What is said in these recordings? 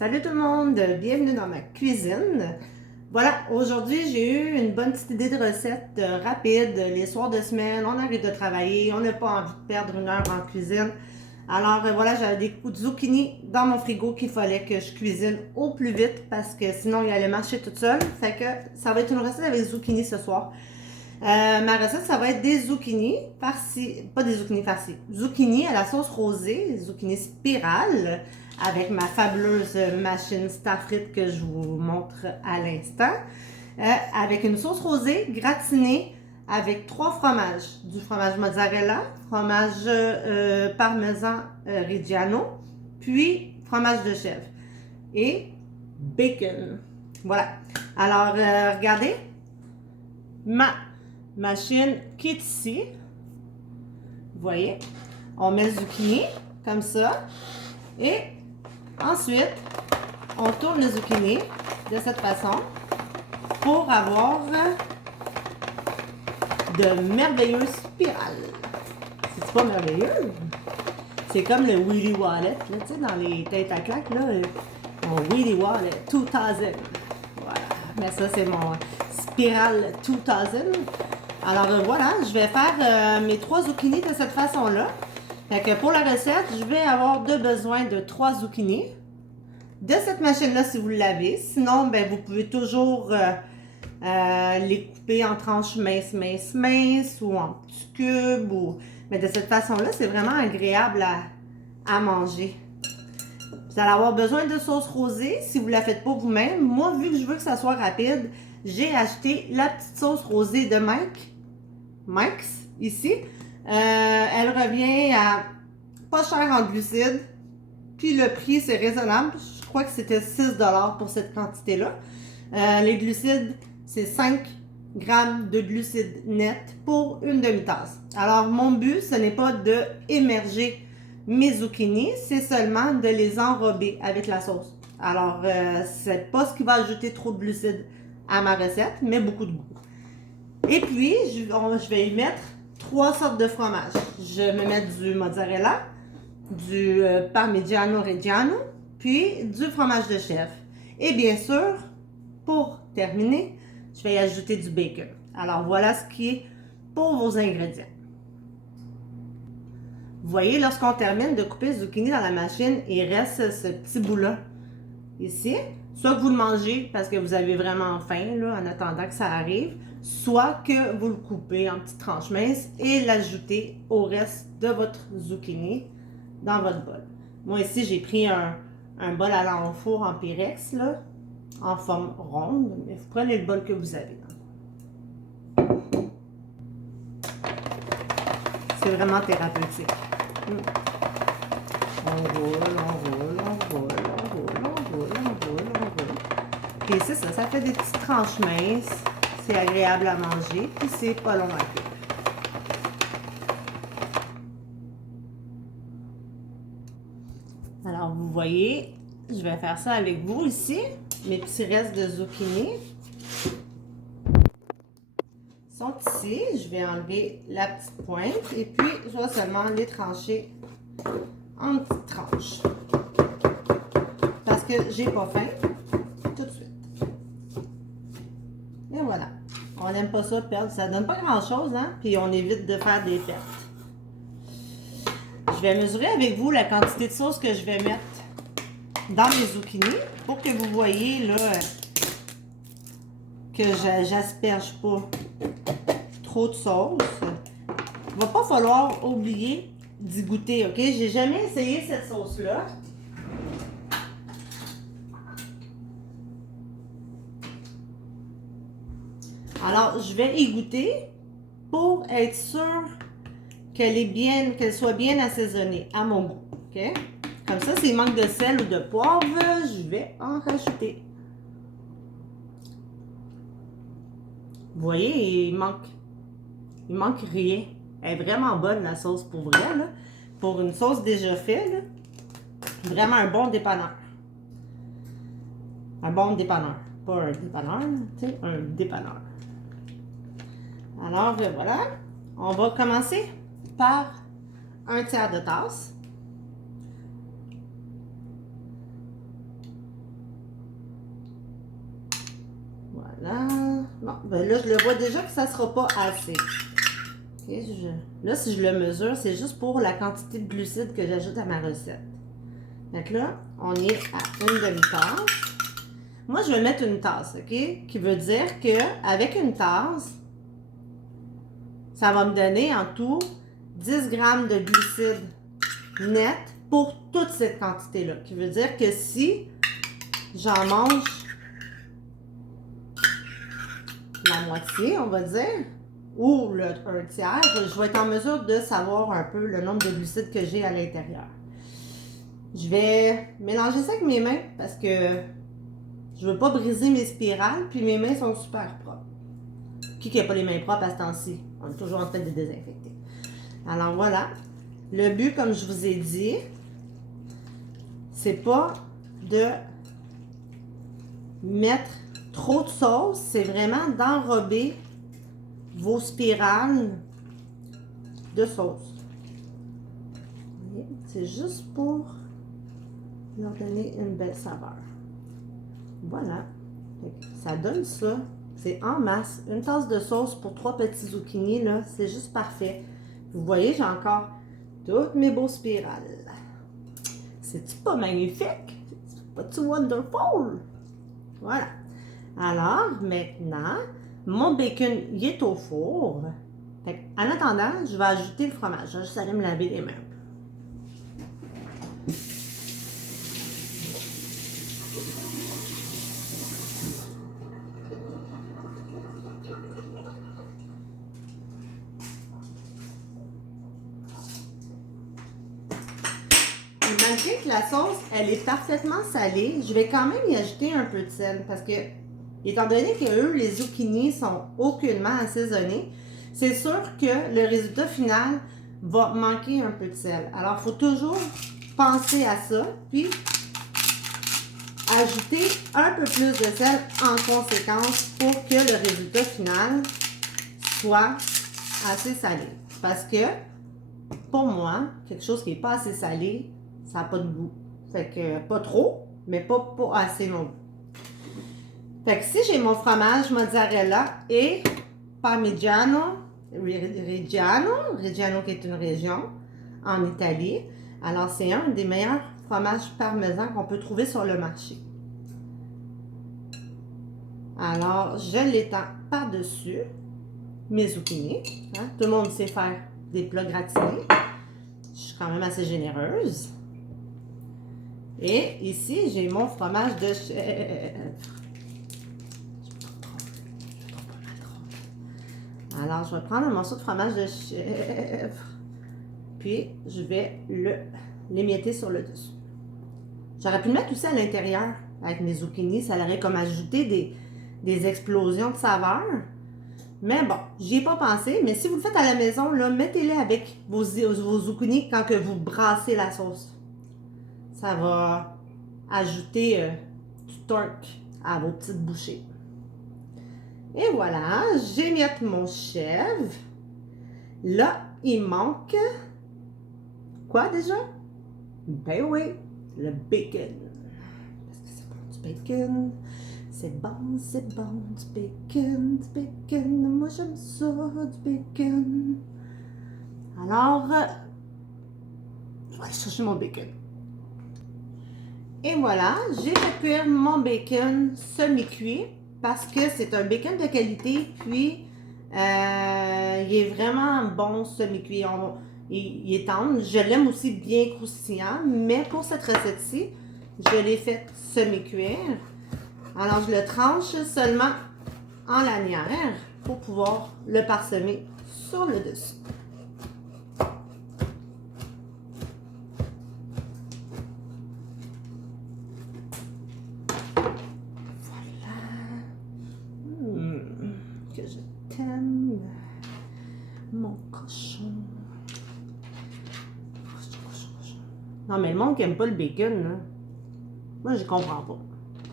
Salut tout le monde, bienvenue dans ma cuisine. Voilà, aujourd'hui j'ai eu une bonne petite idée de recette rapide. Les soirs de semaine, on arrive de travailler, on n'a pas envie de perdre une heure en cuisine. Alors voilà, j'avais des coups de zucchini dans mon frigo qu'il fallait que je cuisine au plus vite parce que sinon il allait marcher toute seule. Fait que ça va être une recette avec zucchini ce soir. Ma recette, ça va être des zucchini farcis, pas des zucchini farcis, zucchini à la sauce rosée, zucchini spirale, avec ma fabuleuse machine Starfrit que je vous montre à l'instant, avec une sauce rosée gratinée avec 3 fromages, du fromage mozzarella, fromage parmesan reggiano, puis fromage de chèvre et bacon. Voilà. Alors, regardez, ma machine qui est ici. Vous voyez, on met le zucchini comme ça et ensuite on tourne le zucchini de cette façon pour avoir de merveilleuses spirales. C'est pas merveilleux? C'est comme le Willy Wallet, là, tu sais, dans les têtes à claques, là, mon Willy Wallet 2000. Voilà, mais ça c'est mon spirale 2000. Alors voilà, je vais faire mes 3 zucchini de cette façon-là. Fait que pour la recette, je vais avoir besoin de 3 zucchini. De cette machine-là, si vous l'avez. Sinon, ben, vous pouvez toujours les couper en tranches minces ou en petits cubes. Mais de cette façon-là, c'est vraiment agréable à manger. Vous allez avoir besoin de sauce rosée si vous ne la faites pas vous-même. Moi, vu que je veux que ça soit rapide, j'ai acheté la petite sauce rosée de Mike's, ici. Elle revient à pas cher en glucides. Puis le prix, c'est raisonnable. Je crois que c'était 6 $ pour cette quantité-là. Les glucides, c'est 5 grammes de glucides nets pour une demi-tasse. Alors, mon but, ce n'est pas de émerger mes zucchini, c'est seulement de les enrober avec la sauce. Alors, c'est pas ce qui va ajouter trop de glucides à ma recette, mais beaucoup de goût. Et puis, je vais y mettre 3 sortes de fromage. Je vais mettre du mozzarella, du parmigiano reggiano, puis du fromage de chèvre. Et bien sûr, pour terminer, je vais y ajouter du bacon. Alors, voilà ce qui est pour vos ingrédients. Vous voyez, lorsqu'on termine de couper le zucchini dans la machine, il reste ce petit bout-là, ici. Soit que vous le mangez parce que vous avez vraiment faim, là, en attendant que ça arrive, soit que vous le coupez en petites tranches minces et l'ajoutez au reste de votre zucchini dans votre bol. Moi, ici, j'ai pris un bol à l'enfour en Pyrex, là, en forme ronde, mais vous prenez le bol que vous avez. C'est vraiment thérapeutique. On roule. Et c'est ça, ça fait des petites tranches minces. C'est agréable à manger, puis c'est pas long à cuire. Alors, vous voyez, je vais faire ça avec vous ici. Mes petits restes de zucchini sont ici. Je vais enlever la petite pointe et puis je vais seulement les trancher en petites tranches. Parce que j'ai pas faim tout de suite. Et voilà. On n'aime pas ça perdre. Ça donne pas grand chose, hein? Puis on évite de faire des pertes. Je vais mesurer avec vous la quantité de sauce que je vais mettre dans mes zucchini pour que vous voyez là que j'asperge pas trop de sauce. Il va pas falloir oublier d'y goûter, ok? J'ai jamais essayé cette sauce-là. Alors, je vais y goûter pour être sûre qu'elle soit bien assaisonnée à mon goût, ok? Comme ça, s'il manque de sel ou de poivre, je vais en rajouter. Vous voyez, il manque rien. Elle est vraiment bonne, la sauce, pour vrai, là. Pour une sauce déjà faite, là. Vraiment un bon dépanneur. Un bon dépanneur. Pas un dépanneur, tu sais, un dépanneur. Alors, voilà. On va commencer par un tiers de tasse. Voilà. Bon, ben là, je le vois déjà que ça ne sera pas assez. Okay, là, si je le mesure, c'est juste pour la quantité de glucides que j'ajoute à ma recette. Donc là, on est à une demi-tasse. Moi, je vais mettre une tasse, OK? Qui veut dire qu'avec une tasse, ça va me donner en tout 10 grammes de glucides nets pour toute cette quantité-là. Qui veut dire que si j'en mange la moitié, on va dire, ou un tiers, je vais être en mesure de savoir un peu le nombre de glucides que j'ai à l'intérieur. Je vais mélanger ça avec mes mains parce que je veux pas briser mes spirales, puis mes mains sont super propres. Qui n'a pas les mains propres à ce temps-ci? On est toujours en train de les désinfecter. Alors voilà. Le but, comme je vous ai dit, c'est pas de mettre trop de sauce, c'est vraiment d'enrober vos spirales de sauce. C'est juste pour leur donner une belle saveur. Voilà. Ça donne ça. C'est en masse. Une tasse de sauce pour 3 petits zucchini, là, c'est juste parfait. Vous voyez, j'ai encore toutes mes beaux spirales. C'est-tu pas magnifique? C'est pas-tu wonderful? Voilà. Alors, maintenant, mon bacon, il est au four. Fait en attendant, je vais ajouter le fromage. Je vais juste aller me laver les mains. Malgré que la sauce, elle est parfaitement salée, je vais quand même y ajouter un peu de sel parce que, étant donné que eux, les zucchinis sont aucunement assaisonnés, c'est sûr que le résultat final va manquer un peu de sel. Alors, il faut toujours penser à ça, puis ajouter un peu plus de sel en conséquence pour que le résultat final soit assez salé. Parce que, pour moi, quelque chose qui n'est pas assez salé, ça n'a pas de goût. Fait que pas trop, mais pas assez non plus. Fait que si j'ai mon fromage mozzarella et parmigiano Reggiano qui est une région en Italie, alors c'est un des meilleurs fromages parmesan qu'on peut trouver sur le marché. Alors je l'étends par-dessus mes zucchini. Hein? Tout le monde sait faire des plats gratinés. Je suis quand même assez généreuse. Et ici, j'ai mon fromage de chèvre. Alors, je vais prendre un morceau de fromage de chèvre. Puis, je vais l'émietter sur le dessus. J'aurais pu le mettre aussi à l'intérieur avec mes zucchini. Ça aurait comme ajouté des explosions de saveurs. Mais bon, j'y ai pas pensé. Mais si vous le faites à la maison, mettez-les avec vos zucchini quand que vous brassez la sauce. Ça va ajouter du torque à vos petites bouchées. Et voilà, j'émiette mon chèvre. Là, il manque quoi déjà? Ben oui, le bacon. Parce que c'est bon du bacon. C'est bon du bacon. Moi, j'aime ça, du bacon. Alors, je vais aller chercher mon bacon. Et voilà, j'ai fait cuire mon bacon semi-cuit parce que c'est un bacon de qualité, puis il est vraiment bon semi-cuit. Il est tendre. Je l'aime aussi bien croustillant, mais pour cette recette-ci, je l'ai fait semi-cuire. Alors, je le tranche seulement en lanière pour pouvoir le parsemer sur le dessus. Que je t'aime, mon cochon. Non, mais le monde qui n'aime pas le bacon, là, moi, je comprends pas.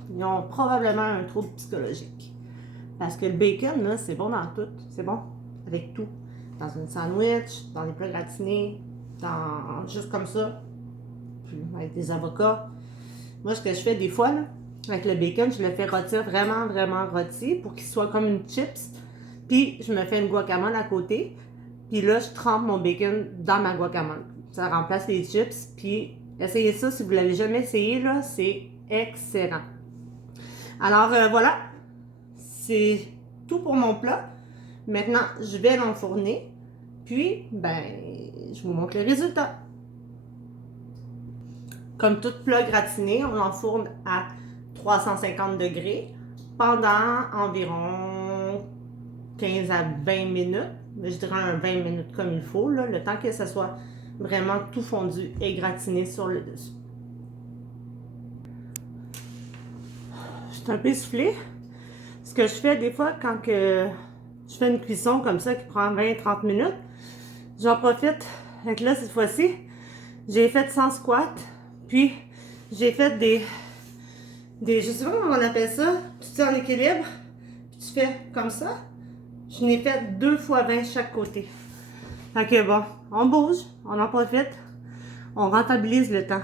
Ils ont probablement un trouble psychologique. Parce que le bacon, là, c'est bon dans tout. C'est bon avec tout. Dans une sandwich, dans les plats gratinés, juste comme ça. Puis avec des avocats. Moi, ce que je fais des fois, là, avec le bacon, je le fais rôtir vraiment, vraiment rôti pour qu'il soit comme une chips. Puis, je me fais une guacamole à côté. Puis là, je trempe mon bacon dans ma guacamole. Ça remplace les chips. Puis, essayez ça si vous ne l'avez jamais essayé, là, c'est excellent. Alors, voilà. C'est tout pour mon plat. Maintenant, je vais l'enfourner. Puis, ben, je vous montre le résultat. Comme tout plat gratiné, on l'enfourne à 350 degrés pendant environ 15 à 20 minutes. Je dirais un 20 minutes comme il faut, là, le temps que ça soit vraiment tout fondu et gratiné sur le dessus. Je suis un peu essoufflée. Ce que je fais des fois quand je fais une cuisson comme ça qui prend 20-30 minutes, j'en profite. Donc là, cette fois-ci, j'ai fait 100 squats. Puis, j'ai fait je sais pas comment on appelle ça, tu tiens en équilibre, puis tu fais comme ça. Je n'ai fait 2 fois 20 chaque côté. Fait que bon, on bouge, on en profite, on rentabilise le temps.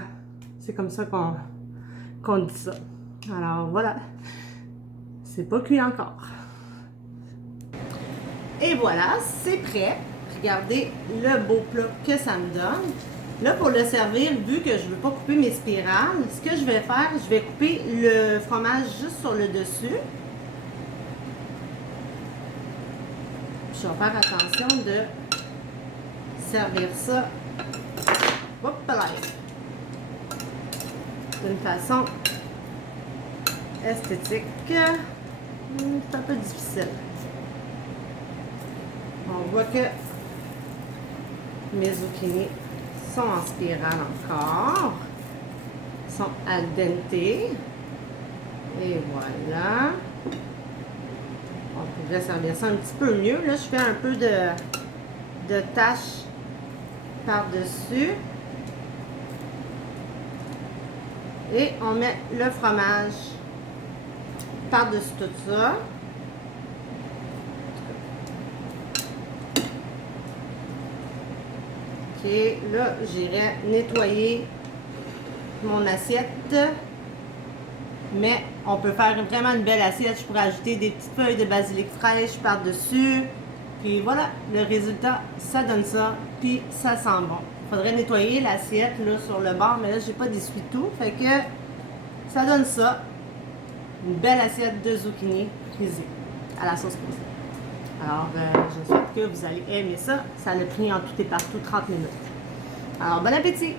C'est comme ça qu'on dit ça. Alors voilà, c'est pas cuit encore. Et voilà, c'est prêt. Regardez le beau plat que ça me donne. Là, pour le servir, vu que je ne veux pas couper mes spirales, ce que je vais faire, je vais couper le fromage juste sur le dessus. Je vais faire attention de servir ça d'une façon esthétique. C'est un peu difficile. On voit que mes zucchini sont en spirale encore, sont al dente, et voilà. On pourrait servir ça un petit peu mieux. Là, je fais un peu de taches par-dessus. Et on met le fromage par-dessus tout ça. Ok, là, j'irai nettoyer mon assiette. Mais on peut faire vraiment une belle assiette. Je pourrais ajouter des petites feuilles de basilic fraîches par-dessus. Puis voilà, le résultat, ça donne ça. Puis ça sent bon. Il faudrait nettoyer l'assiette là sur le bord, mais là, j'ai pas d'essuie-tout. Fait que ça donne ça. Une belle assiette de zucchini frisée à la sauce posée. Alors, je souhaite que vous allez aimer ça. Ça a pris en tout et partout 30 minutes. Alors, bon appétit!